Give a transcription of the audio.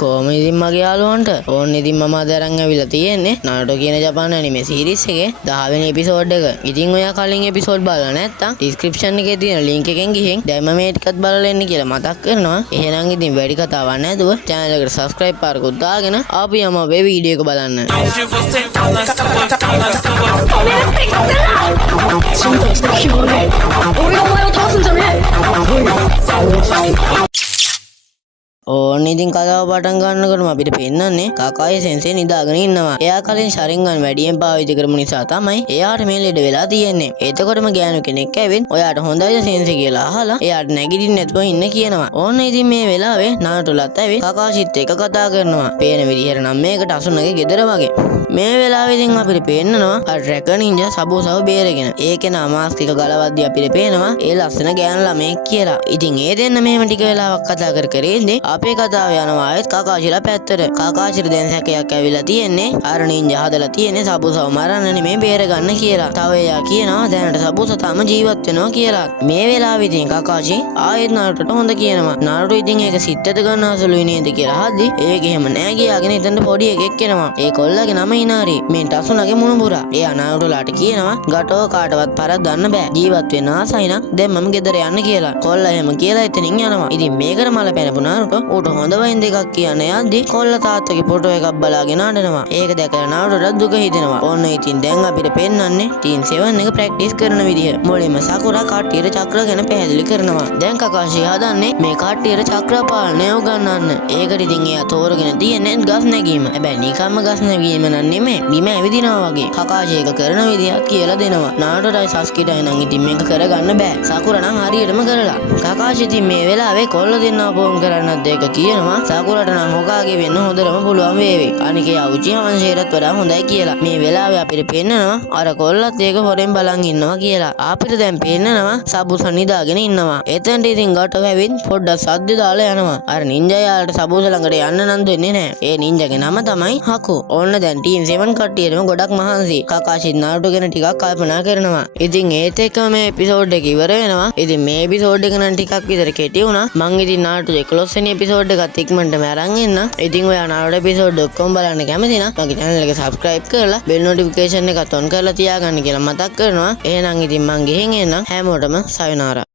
කොහොම ඉතින් මගේ යාළුවන්ට ඕන්න ඉතින් මම අද අරන් ඇවිල්ලා තියෙන්නේ නාටෝ කියන ජපාන ඇනිමේ සීරීස් එකේ 10 වෙනි එපිසෝඩ් එක. ඉතින් ඔයා කලින් එපිසෝඩ් බලලා නැත්තම් ඩිස්ක්‍රිප්ෂන් එකේ තියෙන link එකෙන් ගිහින් දැන්ම මේ ටිකත් බලලා එන්න කියලා මතක් කරනවා. එහෙනම් ඉතින් වැඩි කතාවක් නැතුව channel එකට subscribe පාරකුත් දාගෙන ආපු යම මේ වීඩියෝ එක බලන්න. ඕන්න ඉතින් කතාව පටන් ගන්නකොටම අපිට පෙන්නන්නේ කකායේ සෙන්සේ නිදාගෙන ඉන්නවා. එයා කලින් ශරින්ගන් වැඩියෙන් පාවිච්චි කරපු නිසා තමයි එයාට මේ ලෙඩ වෙලා තියෙන්නේ. එතකොටම ගෑනු කෙනෙක් ඇවිත් ඔයාට හොඳයිද සෙන්සේ කියලා අහලා එයාට නැගිටින්න නැතුව ඉන්න කියනවා. ඕන්න ඉතින් මේ වෙලාවේ නාටෝලත් ඇවිත් කකාෂිත් එක්ක කතා කරනවා. පේන විදිහට නම් මේකට අසුනගේ ගෙදර වගේ. මේ වෙලාවේ ඉතින් අපිට පේන්නනවා අර රැකර් නින්ජා සබෝසව බේරගෙන. ඒකේ නා මාස්ක් එක ගලවද්දී අපිට පේනවා ඒ ලස්සන ගෑනු ළමෙක් කියලා. ඉතින් ඒ දෙන්න මෙහෙම ටික වෙලාවක් කතා කර ඉන්නේ අපේ කතාව යනවා ආයෙත් කකාෂිලා පැත්තට. කකාෂිට දැන් සැකයක් ඇවිල්ලා තියෙන්නේ අර නින්ජා හදලා තියෙන්නේ සබෝසව මරන්න නෙමෙයි බේර ගන්න කියලා. තව එයා කියනවා දැනට සබෝස තාම ජීවත් වෙනවා කියලා. මේ වෙලාවේ ඉතින් කකාෂි ආයෙත් නාරුටෝට හොඳ කියනවා. නාරුටෝ ඉතින් ඒක සිත්තද ගන්න අසලුයි නේද කියලා හද්දි ඒක එහෙම නෑ කියාගෙන එතනට පොඩි එකෙක් එනවා. ඒ කොල්ලගේ නම ඉනාරි. මේ ටසුනගේ මුණුබුරා. එයා නාරුටෝලාට කියනවා ගටෝ කාටවත් පරක් ගන්න බෑ. ජීවත් වෙන්න ආසයි නම් දැන් මම ගෙදර යන්න කියලා. කොල්ලා එහෙම කියලා එතනින් යනවා. ඉතින් මේකට මල පැනපු නාරුටෝ ඌට හොඳ වයින් දෙකක් කියන්න යද්දි කොල්ල තාත්තගේ ෆොටෝ එකක් බලාගෙන අඬනවා. ඒක දැකලා නාරුටෝට දුක හිතෙනවා. ඔන්න ඉතින් දැන් අපිට පෙන්වන්නේ ටීම් 7 එක ප්‍රැක්ටිස් කරන විදිය. මුලින්ම සකුරා කට්ටියට චක්‍ර ගැන පැහැදිලි කරනවා. දැන් කකාෂි හදන්නේ මේ කට්ටියට චක්‍ර පාලනය උගන්වන්න. ඒකට ඉතින් එයා තෝරගෙන තියන්නේ ගස් නැගීම. හැබැයි නිකම්ම ගස් නැගීම නන් නෙමෙයි. බිම ඇවිදිනවා වගේ. කකාෂි ඒක කරන විදියක් කියලා දෙනවා. නාරුටෝටයි සස්කිටයි නම් ඉතින් මේක කරගන්න බෑ. සකුරා නම් හරියටම කරලා. කකාෂි ඉතින් මේ වෙලාවේ කොල්ල දෙන්නව ෆෝන් කරන්නත් ඒක කියනවා. සකුරාට නම් හොකාගේ වෙන්න හොඳටම පුළුවන් වේවි. අනික යවුචි වංශයටත් වඩා හොඳයි කියලා. මේ වෙලාවේ අපිට පෙන්නනවා අර කොල්ලත් ඒක හොරෙන් බලන් ඉන්නවා කියලා. අපිට දැන් පෙන්නනවා සබුස නිදාගෙන ඉන්නවා. එතනට ඉතින් ගටෝ ඇවිත් පොඩ්ඩක් සද්ද දාලා යනවා. අර නින්ජා යාලට සබුස ළඟට යන්න නම් දෙන්නේ නැහැ. ඒ නින්ජාගේ නම තමයි හකු. ඕන්න දැන් ටීම් 7 කට්ටියටම ගොඩක් මහන්සි. කකාෂි නාරුටෝ ගැන ටිකක් කල්පනා කරනවා. ඉතින් ඒත් එක්කම මේ එපිසෝඩ් එක ඉවර වෙනවා. ඉතින් මේ එපිසෝඩ් එක නම් ටිකක් විතර කෙටි වුණා. මං ඉතින් නාරුටෝ 11 වෙනි එපිසෝඩ් එකත් ඉක්මනටම අරන් එන්න. ඉතින් ඔයා නාරුටෝ එපිසෝඩ් ඔක්කොම බලන්න කැමති නම් මගේ channel එක subscribe කරලා bell notification එකත් on කරලා තියාගන්න කියලා මතක් කරනවා. එහෙනම් ඉතින් මං ගෙහින් එන්නම්. හැමෝටම sayonara.